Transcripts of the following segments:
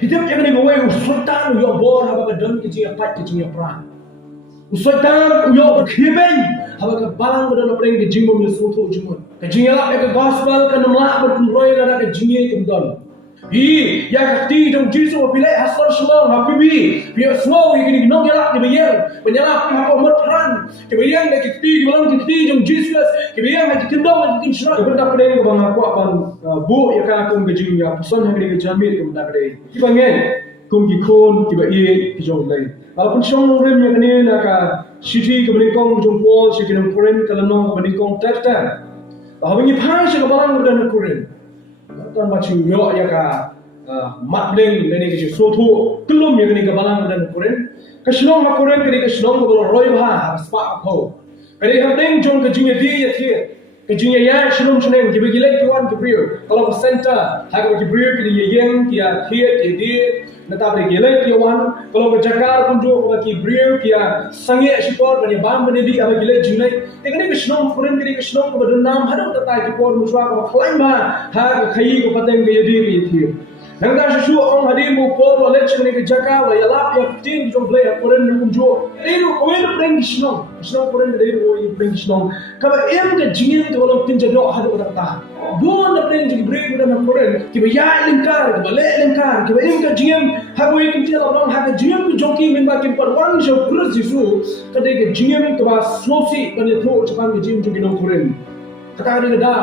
hidup yang ni gawe usultan yo bor haba ka don ki pat ki pra usultan yo khiben haba ka balang ber na preng ki jingmo mi suthu jingmo ka jingela ka gospel ka namla ber roi na ka jingi kum don hi ya ka ti dong jisu pilai hasor shlong ha pibi pi snow yi ki no gelak ki bayer penyala ki ha mot ran ki bayer na ki ti balang ki ti dong jisu ki bayer na ki dong ki shra ber da preng ko bang aku apan bu ya kan aku ngejing ya puson ha ki jamir ki da kre ki bangen kum ki KHUN ki BAIEIT ki jong lai walaupun song rem ya kene na ka city ke bani kong jong pol si kinam kuren kala nong bani kong tata bahwa ni phai si ka balang ber na kuren tan macam yo ya ka mat leng ni ke soto kelum ya ni ka balang dan kuren ka shlong ha kuren ke shlong ko roi bha spa ko kare ha deng jong ka jinge di ya thi ka jinge ya shlong shleng ke bagi lek tuan ke brio kalau ko center ha ka ke brio ke ye yeng ki ya thi ke di na ta bre ke lek tuan kalau ko jakar pun jo ko ki brio ki ya sange shipor bani bam bani di aba gile jingle te kane ke shlong kuren ke shlong ko badun nam hado ta ta ki por muswa ko khlain ba ha ka khai ko pateng ke ye di ke thi nang da shu ong hadi mu por wa lek chine ke jaka wa ya lap ya tin jong play ya kuren nu jo ero ko ero preng shlong kuren de ero yi preng shlong ka ba em ke jingin to lo tin jado hado ta ta bon na preng jing break na kuren ki ba ya lingkar ki ba le lingkar ki ba em ke jingin ha ko yi tin la long ha ke jingin ku joki min ba ki par wan jo kurus jisu ka de ke jingin to ba slosi ba ne to chapan ke jing jo ki no kuren kata de da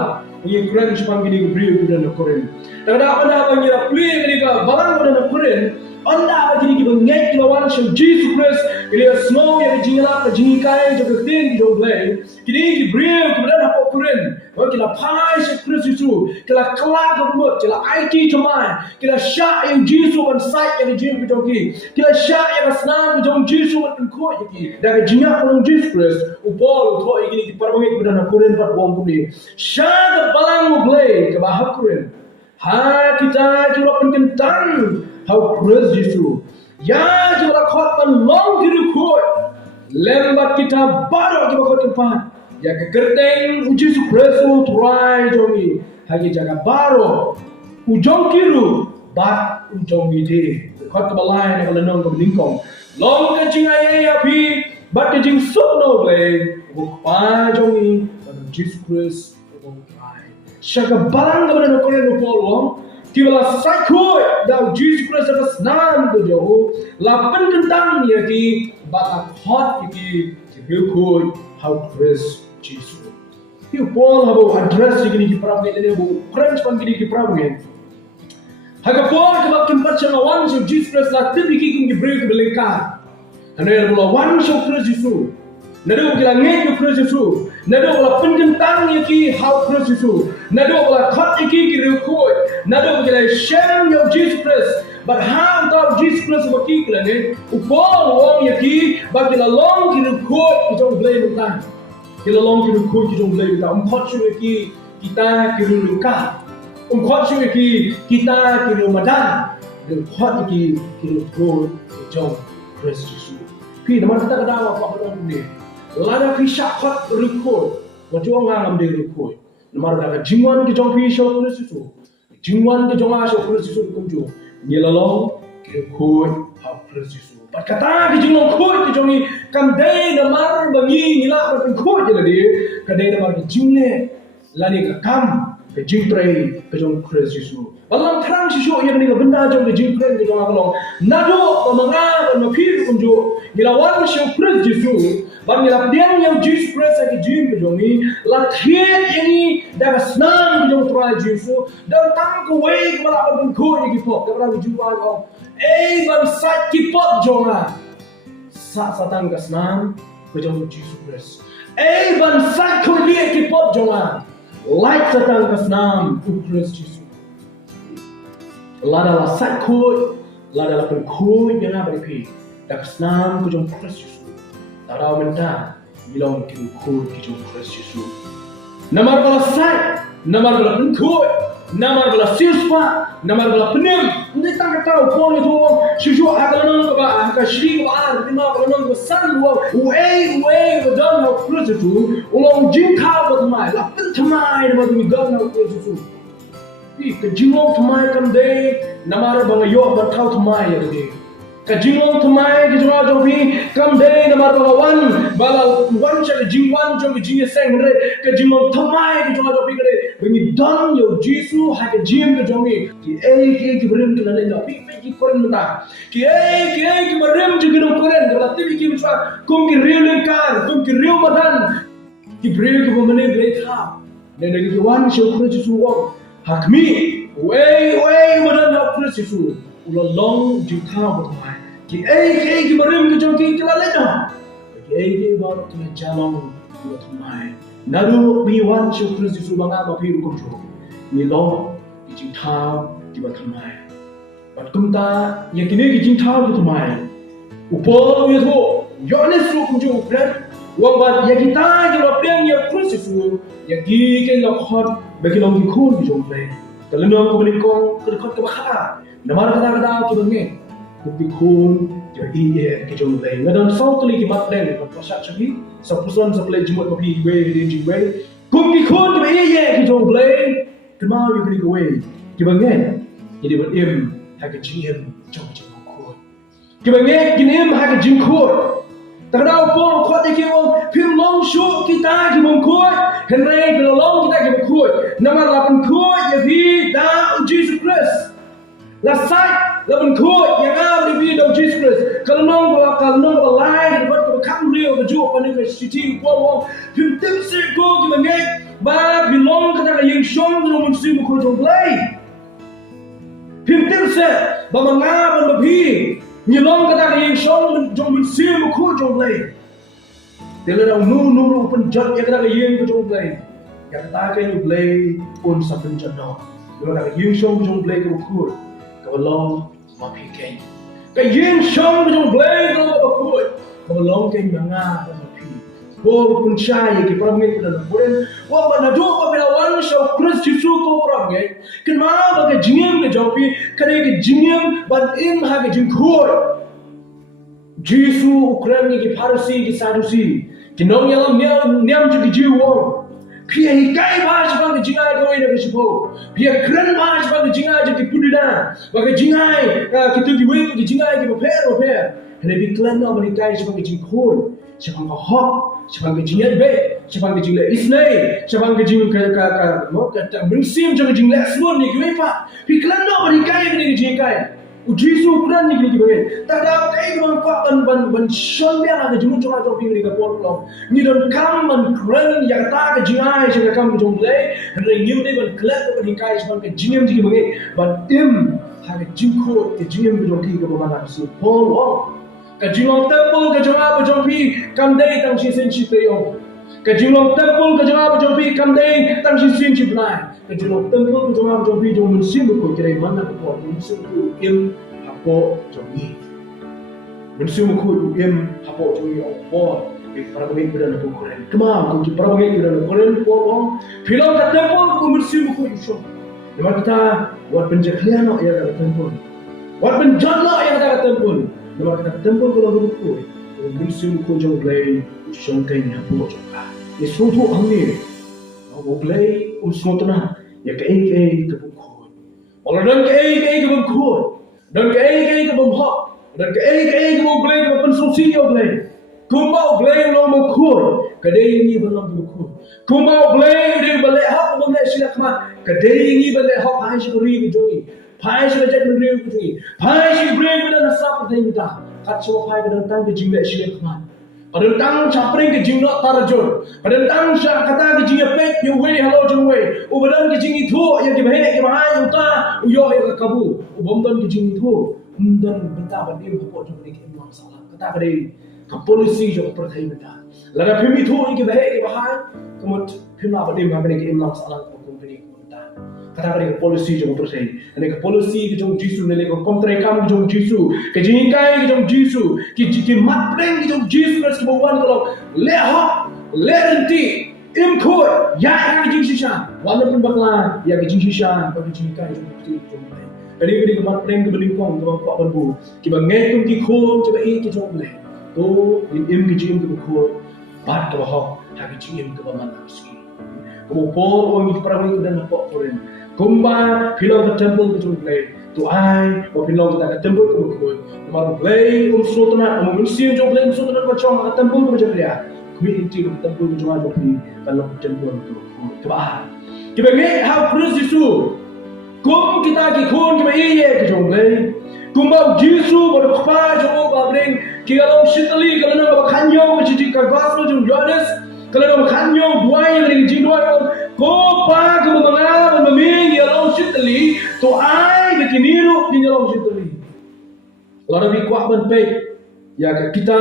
ye kuren chapan ke ni break ku na kuren Tada anda bangira play ketika balang pada kuren anda jadi kita ngek lawan Yesus Kristus dia snow yang jingala ke jingai juga tin juga play kini ki break kemudian apa kuren oh kita pai Yesus Kristus kita kelak kemut kita IT cuma kita syak yang Yesus ban site yang jing bidogi kita syak yang senang bijong Yesus ban ko iki dari jingak orang Yesus Kristus upol to ini ki parbangi kemudian kuren pat wong puni syak balang play ke bahak kuren ha kita juga penkentang how praise Yesus ya juga khot man long diru khot lembat kita baru kita khot tempat ya kekerdeng Yesus Kristus try jongi hagi jaga baru ujong kiru bat ujong ide khot balai na nong ko lingkong long ke jingai ya pi bat ke jing sup no ble pa jongi Yesus Kristus Shaka barang kepada nak korang berpolong, kibala sakoi dah Jesus Kristus atas nam tu jauh, lapan kentang ni ki batak hot ki kibukoi how praise Jesus. Ki Paul habo address ni ki prabu ni habo French pan ki prabu ni. Haga Paul kibak kimpat cuma one show Jesus Kristus lakti ki break belengkar. Ane bola one show Kristus Yesus. Nado kila ngek Kristus Yesus. Nado bola penkentang ki how Kristus Yesus. Nado bola khot iki ki rukoi. Nado kila share yo Jesus Christ. But how tau Jesus Christ baki kila ne upol wong ki bakila long ki rukoi ki jong blai luka. Kila long ki rukoi ki jong blai luka. Khot shu ki kita ki luka. Khot shu ki kita ki Ramadan. Khot ki rukoi ki jong Christ Yesus. Pi nama kita kadawa apa orang ni. Lada pisah khot rukoi. Macam orang ambil rukoi. Nomor dah jingwan ke jong pi show Kristus Yesus. Jingwan ke jong show Kristus Yesus kumju. Nyelalong ke khoi ha Kristus Yesus. Pat kata ke jingong khoi ke jong ni kam dei nomor bangi ngila ber khoi je ladi. Ka dei nomor ke jingle lani ka kam ke jingtrei ke jong Kristus Yesus. Balang terang sisu yang ni benda jong ke jingtrei ke jong akalong. Nado pemanga bermapir kumju. Ngilawan show Kristus Yesus. Bang nilap dia yang Jesus Christ lagi jim kejongi, latihan ini dah senang kejong try Jesus, dah tang kuway kepala abang kau ni kipot, dah pernah jumpa kau, bang sat kipot jonga, sat satang kesenang kejong Jesus Christ, bang sat kau dia kipot jonga, light satang kesenang Christ Jesus, lada la sat kau, lada la pen kau yang apa ni, dah kesenang kejong Christ Jesus. Tarau mentah, bilang kita khoi kita Kristus Yesus. Namar bala sai, namar bala penkoi, namar bala siuspa, namar bala penem. Ini tak tahu pun itu susu akalan apa, akasri apa, lima akalan apa san apa, uai bedan hak Kristus Yesus. Ulang jingkau betamai, lapen tamai nama demi bedan hak Kristus Yesus. Kajingong thamai kamde namar bangayo bantau thamai yade. Kajingong thamai kajwa jobi kamde namar bangawan bala chak jingwan jong jing seng re kajingong thamai kajwa jobi kade bengi dan yo Jisu ha kajim kajongi ki ki brim to nale no ki koren mata ki brim to gino koren kala tibi ki mcha kum ki riu kar kum ki riu madan ki brim to mane ble tha ne ne ki wan show kure Jisu wo hakmi way madan ha kure Jisu ulo long jing tha bo mai ki brim to jongi kala le no ki ba to jalong bo mai naru mi wan show kure Jisu banga ma pi ru ko ni long ki jing tha ki ba thamai bat kumta yakini ki jing tha ki thamai upo ye tho yones ru kum ju pret wang bat yakita ki ba preng ye Kristu yaki ke lo khot be ki long ki khun ki jong le kaleno ko beli kong ke khot ke ba kha namar kata ki bange ku ki khun ki ye ki jong le ngadon sautli ki mat le ko pasat chabi sa puson sa ple jumot ko pi we ji we ku ki khun ki ye ki jong le kemau you kini kowe kibangen jadi berim ha ke jim jong ko kibangen kinim ha ke jim ko tadau pon ko de ki wong phim long shu kita ki mong ko henry ke long kita ki ko namar lapan ko ye vi da Jesus Christ la sai lapan ko ye ga vi da Jesus Christ kalnong ba lai wat ko kam rio ko ju pa ni ke city ko wong phim tim se ko kibangen ba bilong kata yang shong no mun sim ko jong play phim tim se ba manga ban ba phi ni long kata yang shong jong mun sim ko jong play tele ra nu pen jot ya kata yang ko jong play ya kata ke you play pun sa pen jot no lo kata yang shong jong play ko ko ka long ma phi ke yang shong jong play ko ko ka long ke manga Bol pun cahaya ki perangai kita nak bukan. Wah mana dua apa wan show Chris Jisu ko perangai. Kenapa bagai jingem ke jopi kerana ke jingem ban im ha ke jing khoi. Jisu Ukraine ki Farsi ki Sadusi ki nong yang niam ju ki jiwo. Pia hikai bahas bang jingai ko ina ke sipo. Pia keren bahas bang jingai ju ki pudina. Bagai jingai kita ki wei ki jingai ki paper. Hendak klan no menikai sebang jing khoi. Sebang hok sebang jing be sebang jing le isnai sebang jing ka mo ka mingsim jang jing le slon ni ki pa piklan no bari kai ni jing kai u Jisu Quran ni ki be ta da kai no pa ban shon be la jing chong to pi ni ka pon lo ni don kam man Quran ya ta ka jing ai se ka kam jong le re nim ni ban klat bari kai sebang ka jing ki be ban im ha ka jing ko ke jing bi jong ki ka ba na su pon lo Kajingong temple kajanga bajompi kamdei tang si sen si teo. Kajingong temple kajanga bajompi kamdei tang si sen si blai. Kajingong temple kajanga bajompi jong mensim ko kire mana ko mensim ko im hapo jongi. Mensim ko im hapo jongi opo. Para pemain berada di Korea. Kemana? Para pemain berada di Korea. Polong. Film temple ko mensim ko iso. Dimana kita buat penjagaan ya ada temple. Buat penjagaan ya ada temple. Nama kita temple kalau begitu, musim kujang play, shongkai ni apa juga. Ini suatu angin, aku play, semua tu na, ya ke buku. Kalau dan ke buku, dan ke buku, dan ke buku play, ke pensulusi yo play. Kumbau play long buku, kedai ini belum buku. Kumbau play dia balik hak, belum nak silap mah. Kedai ini balik hak, hai syukuri bijoi. Pai sudah jadi beriu kucing. Pai sudah beriu kita nasab pertanyaan kita. Kat semua pai kita tentang kejingla silap keman. Pada tentang capring kejingla tarajur. Pada tentang syak kata kejingla pek yang way hello jeng way. Ubadan kejing itu yang dibahaya kemahai uta uyoh yang kabu. Ubamdan kejing itu umdan benta bandim hapok jeng ni kemang salah. Kata kadai polisi jeng pertanyaan kita. Lalu pim itu yang dibahaya kemahai kemut pimlah bandim kami ni kemang salah. Kata ke polisi jong terus ini. Ane ke polisi ke jong Jisu, nele ke kontrekam ke jong Jisu, ke jingkai ke jong Jisu, ke matpreng ke jong Jisu terus ke bawan kalau lehok, lerenti, imkur, ya ke jing sisa, walaupun bakla ya ke jing sisa, ke jingkai jong lain. Kali ke matpreng ke belingkong ke bangkok berbu, ke bangetung ke KUM coba ke jong lain. Tu im ke jing ke buku, bat ke bahok, ha ke jing ke baman nafsi. Kemudian orang itu pernah itu dan nampak foreign. Kumba pilong ke temple ke jong BLEI. Tu ai wa pilong ke temple ke bukun. Nama BLEI sotna mensiun jong BLEI sotna macam ke temple ke jong dia. Kui inti ke temple ke jong jong pi kalau temple tu. Kebah. Kita ngai how Chris Yesu. Kum kita ki KHUN kita iye ke jong BLEI. Kumba Yesu ber khpa jong ba bring ki kalau shitali kalau nak khanyo ke ji ka gospel jong Johannes. Kalau nak khanyo buai ring ji doa ko pa ke mengal meming ya long shitali to ai ke kiniru di long shitali. Kalau nabi kuat ban pe ya ke kita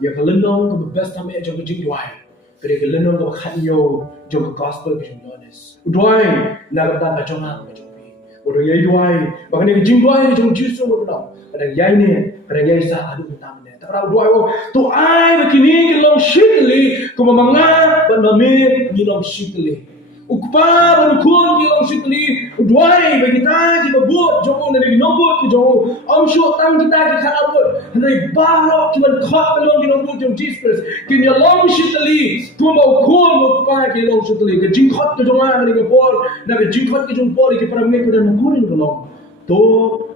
ya ke lenong ke best time jong ke ji doai. Ke lenong ke khanyo jong ke gospel ke jong Johannes. Doai na ka ta jong ha ke jong pi. Odo yai doai ba ke ji doai jong Yesu mo dong. Kadang yai ni kadang yai sa adu tam ni. Tak tahu doai to ai ke kini ke long shitali ko manga ban meming ni long shitali. Ukpa berkun ki long shitli udwai bagi kita ki babut jong dari nombor ki jong om sho tang kita ki kharabut dari baro ki ban khot belong ki nombor jong Jesus ki ni long shitli tu mau khol ukpa ki long shitli ki jing khot ki jong an ni ki bol na ki jing khot ki jong bol ki para me ko dan kurin ko long to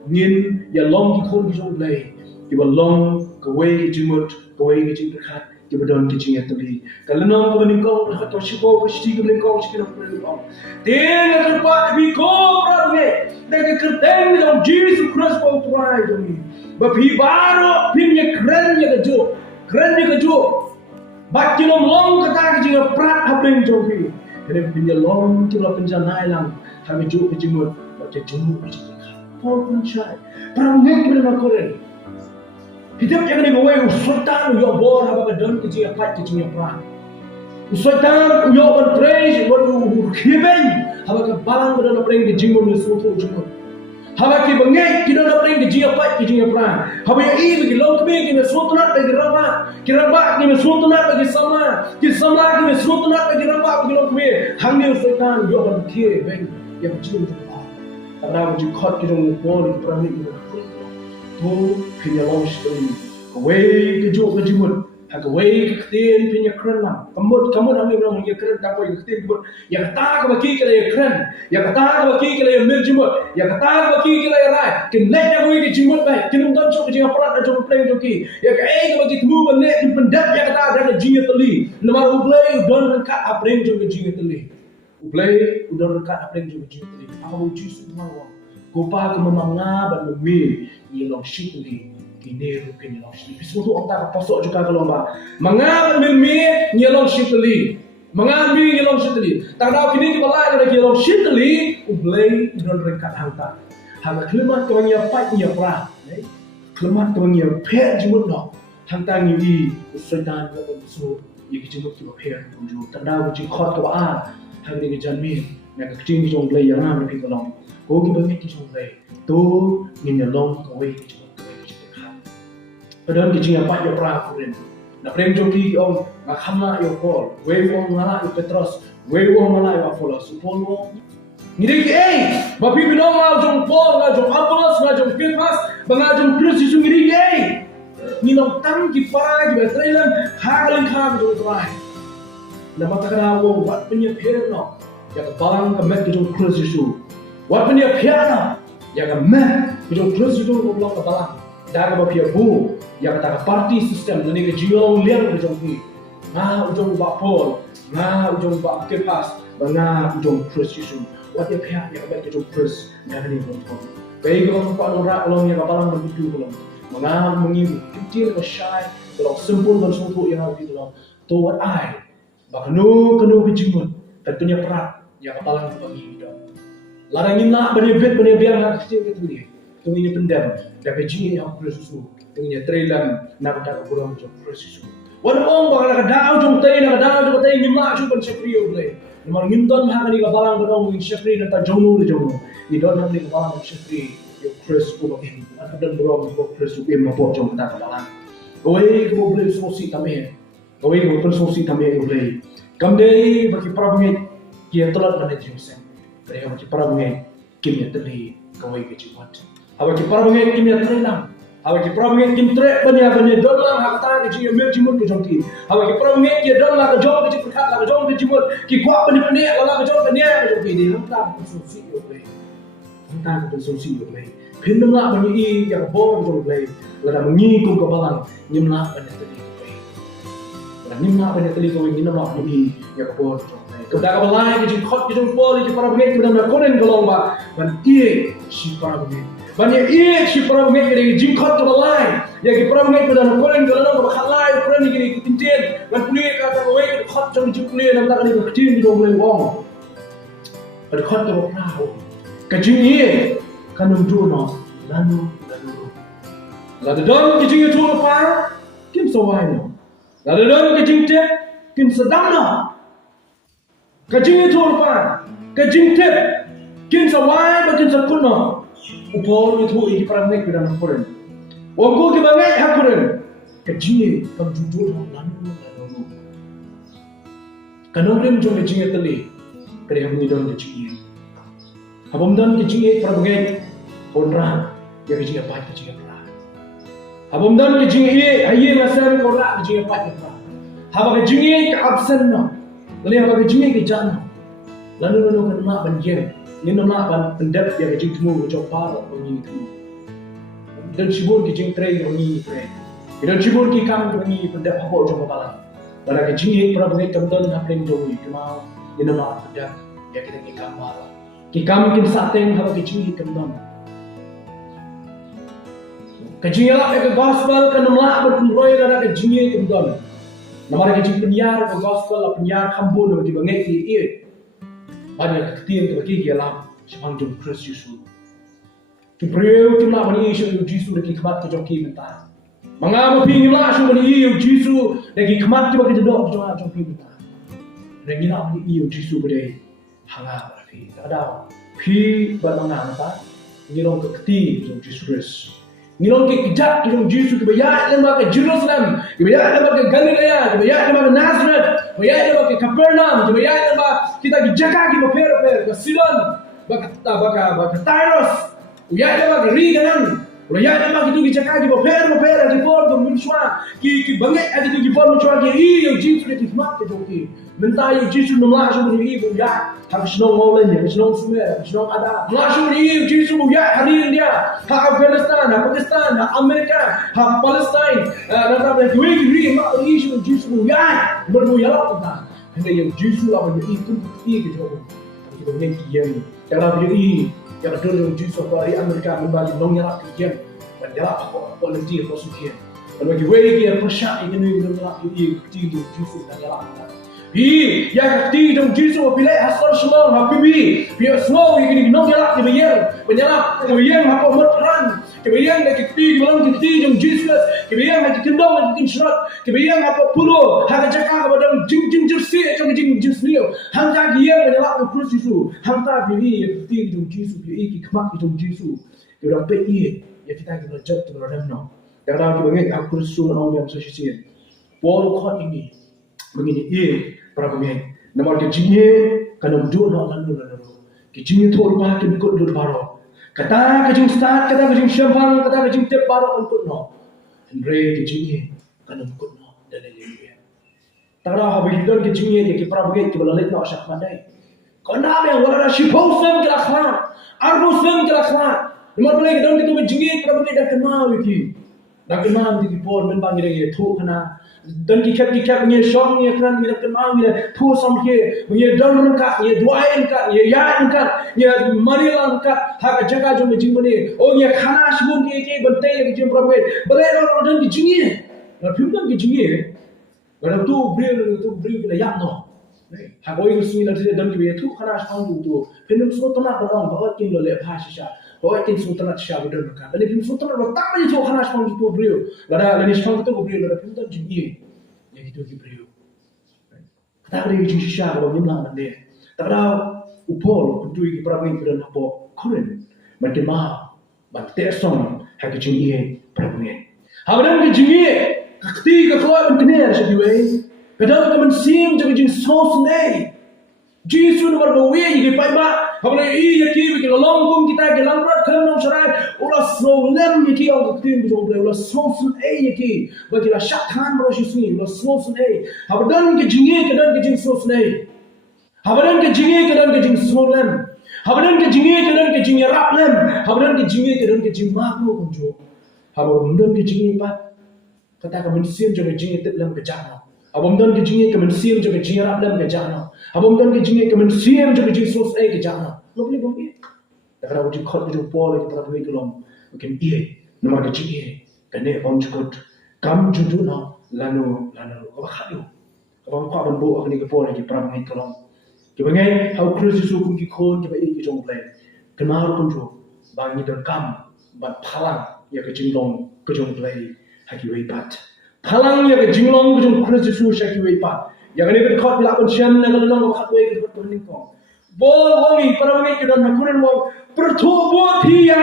ngin ya long ki khon ki jong BLEI ki ba long ka wei ki jimut ka wei ki jing khat ki badon ki jing atli kalau nong ko ningko ko shibo ko shti ko ningko shti ko ningko den ka pa bi ko rage de ka kerten ni Jesus Christ ko try to me ba phi baro phin ye kren ye ka jo ba ki long ka ta ki jing prat hapeng jo ki kene phin ye long ki la penjan nai lang ha mi jo ki jimut ba te jo ki jing ka por kun chai pra ngek ni na koren. Hidup yang ni ngawai usultan uyo bor haba kadon ke jia pat ke jia pra. Usultan uyo ban praise ban khiben haba ka balang ban na preng ke jimo ni sutu jimo. Haba ki bangai ki na preng ke jia pat ke jia pra. Haba ya i ki long ke ki na sutu na ke raba. Ki raba ki na sutu na ke sama. Ki sama ki na sutu na ke raba ki long ke hangi usultan uyo ban khiben yang jimo jimo. Ara ji khot ki jong bor ki pra ni tu punya long story, away ke jo ke jimut, hak away ke keten punya keren lah. Kamu hamil orang punya keren tak boleh keten jimut. Yang kata ke bagi kita yang keren, yang kata ke bagi kita yang mil jimut, yang kata ke bagi kita yang rai. Kenai yang away ke jimut baik, kenum dan cok jangan perat dan cok play joki. Yang ke bagi temu benek di pendat yang kata ada jingat teli. Nama BLEI udah dekat apreng jok ke jingat teli. BLEI udah dekat apreng jok ke jingat teli. Apa uji semua orang. Gopa ke memanga dan memil ni long shitli kineru ke ni long shitli. Semua tu orang tak pasok juga kalau mbak. Manga memil ni long shitli. Mengambil ni long shitli. Tak tahu kini kita lain ada long shitli. BLEI udah dekat hantar. Hanga kelemat tu yang pat ni pra. Kelemat tu yang pet jemut no. Hantar ni di setan dan so ye jemut tu pet tu. Tak tahu ji khot tu a. Hang ni janmin. Nak kecing jong BLEI yang ramai pi kolong. Kau kita bangai kisah BLEI, tu ni long kau wei kisah kan. Padahal kisah apa yang pernah kuren. Nak prem joki om, nak hamla yo Paul, wei om ngala yo Petrus, wei om ngala yo Apollos, Paul om. Ngiri bapi binong ngala jong Paul, ngala jong Apollos, ngala jong Petrus, ngala jong Kristus itu ngiri ni long tam ki para ki betrayal hagalin kham jong trai. Nama tak kena wong buat penyepir no, yang balang kemet jong Kristus itu. Wat punya piana yang meh hidung terus hidung ulang kebalang dah ke bapia bu yang kata party system ni ke jiong liang ke jongki ngah ujung bak Paul ngah ujung bak kepas ngah ujung terus Yesus wat dia pihak yang baik ke jong terus dah ni betul baik kalau pak norak long yang kebalang begitu kalau ngah mengibu kecil ke shy kalau sempurna dan sungguh yang harus itu to what I baknu kenu ke jimun dan punya perat yang kebalang bagi hidup. Larangin nak berbet biar nak kecil ke tu ni. Tu ini pendam. Dapat jingi yang Kristus. Tu ini trailan nak tak kurang jom Kristus. Wan ong bakal nak dau jom tay ni mak jom pensepri boleh. Nomor nginton hang ni kabalang berong ni sepri dan tak jono. Ni don hang ni kabalang sepri yo Kristus ko bakin. Ada dan berong ko Kristus im mapot jom tak kabalang. Oi ko boleh sosi kami. Oi ko sosi kami boleh. Kamdei bagi prabangit kia telat pada Jerusalem. Mereka bagi para mengai kimia teli kawai ke jimat. Apa ki para mengai kimia teli lang. Hawa ki prabangit kim trek banya dong lang hakta ke ji mer jimut ke jongki. Hawa ki prabangit ki dong la ke jong ke jikhat la ke jong ke jimut ki kwa bani la ke jong ke nia ke jongki di hamta ke susi yo play. Hamta ke susi yo play. Pindam la bani I ya bo ke jong play. La da mengi ku ke balang nyim la bani tadi play. La nyim la bani tadi ko nyim la bani ya ke bo ke jong play. Ke da ke balai ke jikhat ke jong pol ki prabangit ke dam na koren ke long ba ban I si prabangit. Banyak ia si perang mengai kiri jingkot ke balai, ya ki perang mengai pada koren kalau nak berhalai koren ni kiri tintin, dan punya kata kowe kot jom jumpunya nanti kali berkecil di dalam mulai wong, ada kot ke berperahu, kajing ia kan menjuno lalu, lalu dalam kajing itu apa? Kim sawai no, lalu dalam kajing tep kim sedang no, kajing itu apa? Kajing tep kim sawai bakin sekun no. Upor itu iki perang mek bidan hakuren. Wongko ki bangai hakuren. Kajie kam jujur lalu. Kanongren jong kajie tali. Kare hamni don kajie. Habom don kajie perang mek honra ya kajie apa kajie pra. Habom don kajie aye masam honra kajie apa pra. Haba kajie ka absen no. Lalu haba kajie ki jana. Lalu kan nak banjir. Ini nama ban pendap yang kecil temu macam parok bunyi itu. Dan cibur kecil tray bunyi tray. Dan cibur kikam bunyi pendap apa macam apa. Pada kecil pernah bunyi kemudian hapeng bunyi kemau. Ini nama pendap yang kita kikam parok. Kikam kin sateng haba kecil kemudian. Kecil lah ke gospel kan nama berkumroy ada kecil kemudian. Nama kecil penyiar ke gospel penyiar kampung di bangai ini. Banyak ketian kebagi ialah sebang jom Kristus Yesus. Tupriu timlah bani Yesus Yesus lagi kemat ke joki mentah. Mengapa pingin lah Yesus bani Yesus lagi kemat ke bagi jedok joki mentah. Dan gila bani Yesus berdei hangat berarti. Ada pi bermangan mentah. Ngirong ke keti jom Yesus. Ngirong ke kejak jom Yesus ke bayar lembah ke Jerusalem, ke bayar lembah ke Galilea, ke bayar lembah ke Nazareth, ke bayar lembah ke Capernaum, ke bayar lembah kita dijaka kita per ke Sidon, baka Tyrus, ke bayar lembah ke Regan, ke bayar lembah kita dijaka kita per di pol ke Munswa, ki bangai ada di pol Munswa ki yang Yesus ke hikmat ke joki. Mentah yang Yesus memelah semua ini buya, hak senang maulen dia, senang semua, senang ada. Melah semua ini Yesus buya hari dia, hak Afghanistan, hak Pakistan, hak Amerika, hak Palestine, nanti ada dua kiri mak Yesus buya, berbuya lah kita. Hendak yang Yesus lah bagi itu kita jawab. Kita bagi kian, cara bagi yang ada yang Yesus dari Amerika membagi nongnya lah kian, menjalak apa politik apa sukian. Dan bagi wei kian persyak ini menjalak ini kita Yesus dan jalak. Hi, ya kati dong Yesus pilih asal semua habibi, biar semua yang ini nong jalak kebayang, menyalak kebayang apa merhan, kebayang lagi kati malam kati dong Yesus, kebayang lagi kendong lagi kinsurat, kebayang apa pulo, hanya cakap kepada jing jersey, macam jing jersey, hanya dia menyalak ke Kristus Yesus, hanya pilih ya kati dong Yesus, pilih kemak dong Yesus, kita pilih ya kita belajar terhadap no, karena kita ingat aku Kristus orang yang sesuai, walau kau ini begini para pemain. Nama kecilnya kan dua lalu. Kecilnya tu orang pakai ikut dua baru. Kata kecil start, kata kecil syampang, kata kecil tep baru ikut no. Andre kecilnya kan ikut no dan lain-lain. Tara habis itu kecilnya dia para pemain tu balik no asyak mandai. Kena yang wala shipau sem kelakhan, arbu sem kelakhan. Nama balik dan kita kecilnya para pemain dah kenal lagi. Dah kenal di pol membang dia tu kena. Dan kita punya shop ni kan kita kenal dia tu sampai punya down kat dia duain kat dia yain kat dia marilan kat hak jaga jom jing bani oh dia khana sebelum ke bentai jom prophet boleh orang dan dijingi dan pimpan dijingi kalau tu beri kita yak no hak oi sui nanti dan dia tu khana sebelum tu pimpan semua tanah orang bawa king lo le phasha bawa king semua tanah sya betul kan dan pimpan semua tanah tak boleh tu khana sebelum tu beri ada lagi sebelum tu beri ada pimpan jingi yang itu beri tak ada yang sya kalau nyimlang mande tak ada upol untuk iki prawi dan apa koren macam mah bakte song hak jingi prawi habadan ke jingi kakti ke keluar benar sediwei kadang teman sim jadi jing sos nei Yesus nomor 2 jadi pai ba Habis yaki bikin long kum kita ke langrat kan nong serai ulah solem yaki orang tim bijong play ulah sonsun yaki bagi la syakhan berosisni ulah sonsun habis dan ke jingi ke dan ke jing sonsun habis dan ke jingi ke dan ke jing solem habis dan ke jingi ke dan ke jing raplem habis dan ke jingi ke dan ke jing maku kunjo habis dan ke jingi pat kata ke mensim jo ke jingi tetlam ke jano abam dan ke jingi ke mensim jo ke jing raplem ke jano abam dan ke jingi ke mensim jo ke jing sos ke jano lo boleh bagi tak ada wujud khot jo pol ke para bagi kelom mungkin nomor ke jingi kene bom jukut kam juju na lanu ko khadu abam ko abam bo akni ke pol ke para bagi kelom ke bangai how close you kum ki khon ke bai jong play kenal kun jo bangi dan kam ban phalang ya ke jinglong ke jong play haki wei pat phalang ya ke jinglong ke jong close you haki wei pat ya kene ke khot bila kon sian na long khat wei ke khot ni ko bol wongi para bagi ke dan hakuren wong perthobo thi ya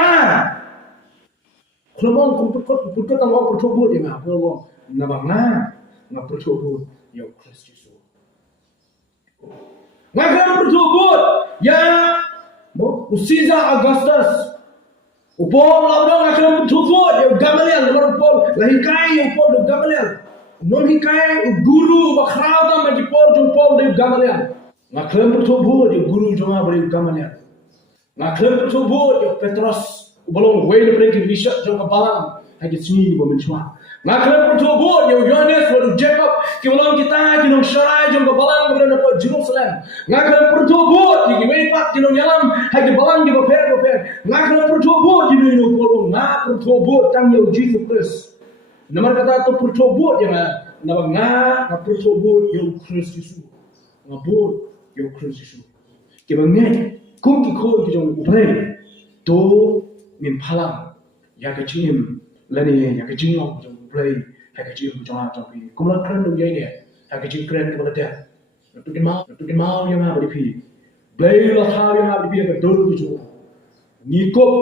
Kelompok kumpul kumpul tanggung perthobo dia ngah bol na bang na perthobo ya close you Ngakan pertubut ya Caesar Augustus upol labdong ngakan pertubut ya Gamaliel nomor upol lahikai ya upol de Gamaliel non hikai guru bakrauta maji pol jumpol de Gamaliel ngakan pertubut ya guru joma beri Gamaliel ngakan pertubut ya Petrus bolong way de breaking research joma balang hagi sini bo menchwa ngakan pertubut ya Yohanes walu Jacob Kimalang kita kinong syarai jom balang kepada dapat Jerusalem. Ngakan pertubut di wepat kinong yalam hagi balang di baper. Ngakan pertubut di nino polong ngak pertubut tang yau Jesus Christ. Nomor kata tu pertubut yang nama ngak pertubut yau Christ Yesus. Ngabut yau Christ Yesus. Kimangai kum kikol kijong uplay to min palang ya kecim lani ya kecingong kijong uplay. Hak kecil macam apa ni? Kumpulan keren dong jadi ni. Hak kecil keren kepada dia. Tukin mau yang apa dipi? BLEI lah tahu yang apa dipi yang kedua tu. Nikop,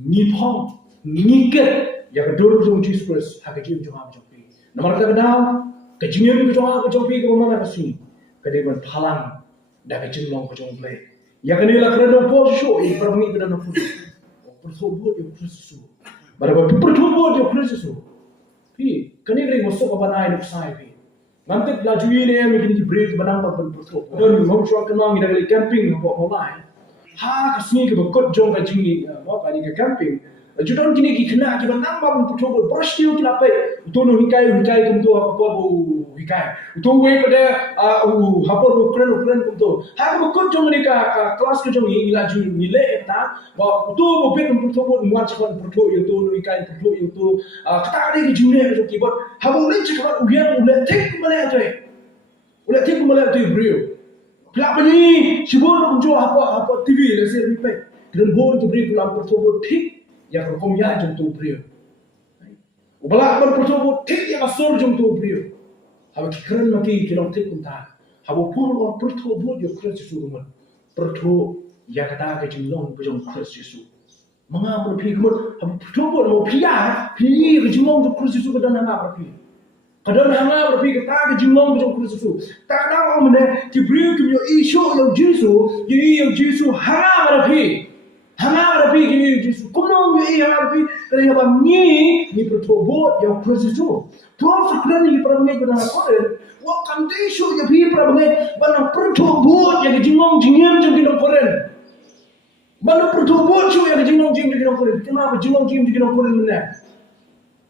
nipong, niket yang kedua tu Jesus Christ. Hak kecil macam apa dipi? Nama kita kenal. Kecilnya macam apa dipi? Kamu mana kasih? Kadang palang dah kecil long macam BLEI. Yang ini lah keren dong pol show. Ini perbangi kita nak pun. Pertobot yang Kristus. Berapa pertobot yang Kristus. Pi, kani kering masuk ke banai nak sai pi. Nanti laju ini mungkin di break banang apa bertop. Dan mau cuak kenang kita kali camping apa online. Ha kasni ke bekot jong ka jingi, mau kali ke camping. Judan kini ki kena ki banang apa bertop brush dia kita apa. Itu no hikai kentu apa bu hikai. Itu we pada apa ukren kentu. Ha bekot jong ni ka kelas ke jong ni laju nilai eta. Ba itu bopet bertop muat cepat bertop itu no hikai bertop itu kata ada ke june ke kibot. Ha bo ni cepat ugian ulah tek mana tu. Ulah tek mana tu brio. Pelak ni sibuk kunjo apa TV lesi replay. Dan bol tu brio dalam bertop tik yang hukum ya jom tu brio. Ubala berpercobot tik yang asal jom tu brio. Habis keren maki kilong tik unta. Habis pun orang percobot yo Kristus Yesus rumah. Perco ya kata ke jilong bejong Kristus Yesus. Manga berpi kemur habis percobot mau pia ke jilong tu Kristus Yesus kadang hanga berpi. Kadang hanga berpi kata ke jilong bejong Kristus Yesus. Tak ada orang mana ki brio ki yo isu yo Yesus, yo Yesus hanga berpi. Hanga rapi kini Yesus. Kuno ni hanga rapi kerana apa ni pertobot yang Kristus itu. Tuhan sekarang ni peranggai pada Korea. Wah kandisu yang pi peranggai bana pertobot yang jingong jingem jingong Korea. Bana pertobot tu yang jingong jingong Korea. Kenapa jingong jingong Korea mana?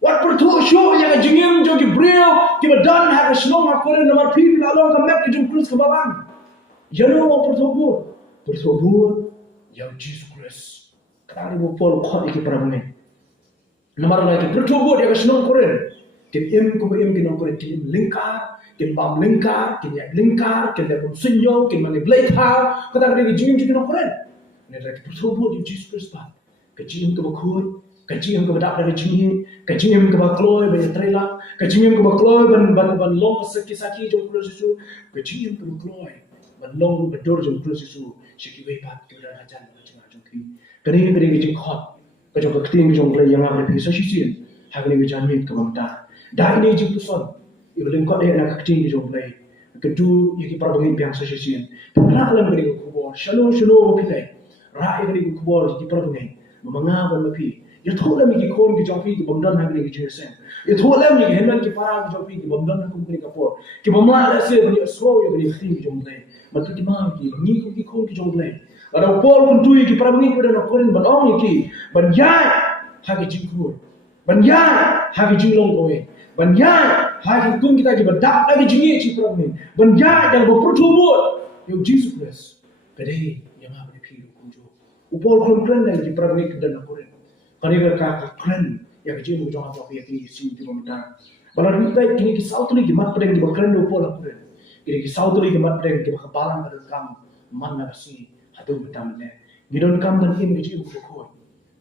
Wah pertobot yang jingem jingong brio kita dan harus selong Korea nomor pi lalu kami kita Kristus ke bawah. Jangan wah pertobot yang Jesus Christ. Kerana bopol khot iki peranggai. Nomor lagi pertobot yang senang Korea. Kim kinong Korea kim lingkar, kim bam lingkar, kim yak lingkar, kim yak senyo, kim mani BLEI thar. Kata dia jing kinong Korea. Ni lagi pertobot yang Jesus Christ pak. Kecing ke bakul, kecing ke badak dari jing, kecing ke bakloi banyak trailer, kecing ke bakloi ban long saki jom Kristus Yesus, kecing ke bakloi ban long bedor jom Kristus Yesus. Syekh Wepat kita ajar macam ki. Kini kita khot, kita keting jong BLEI yang ada di sosial. Hari ini kita ambil kemudian. Dah ini jumpa son. Ibu lengkap dia nak keting jong BLEI. Kedua, yang kita perbangi pihak sosial. Pernah alam kita kubur. Shalom pilih. ra ini ku kubor ki perbangai mamanga ban mapi ya thola mi ki khon ki jopi ki bomdan ha ki jesen ya thola mi ki hendan ki para ki jopi ki bomdan ha ku ni kapor ki bomla la se ni so ya ni khti ki jomle matu ki ma ki ni ku ki khon ki jomle ada pol pun tu ki perbangai ku na korin ban ong ki ban ya ha ki jingkur ban ya ha ki jinglong kowe ban ya ha ki kun kita ki badak lagi jingi ci perbangai ban ya yang berpertubut yo Jesus Christ kadai yang ha ni pi ku jo upol kon kren lagi perbangai ke dan korin kaniga ka kren ya ke jimu jong apa ya ki si ti momenta balar ni tai kini ki sautuli ki mat preng ki bakren do pola kren kini ki sautuli ki mat preng ki bakabalang ka kam man na si hatu betam ne gidon kam dan im ki jimu ko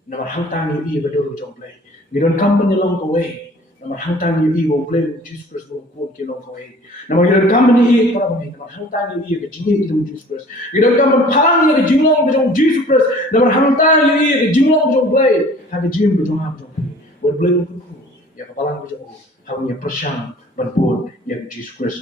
na mar hangtang ni i badoro jong play gidon kam ban long ko we na mar hangtang ni i wo play Jesus Christ bo ko ki long ko we na mar gidon kam ni i para ba na mar hangtang ni i ke jingi ki Jesus Christ gidon kam ban phalang ni ke jinglong ko Jesus Christ na mar hangtang ni i ke jinglong ko play hage jim ko jong ha jong won blay ko ya kapalang ko jong ha ni persyang ban bod ya Jesus Christ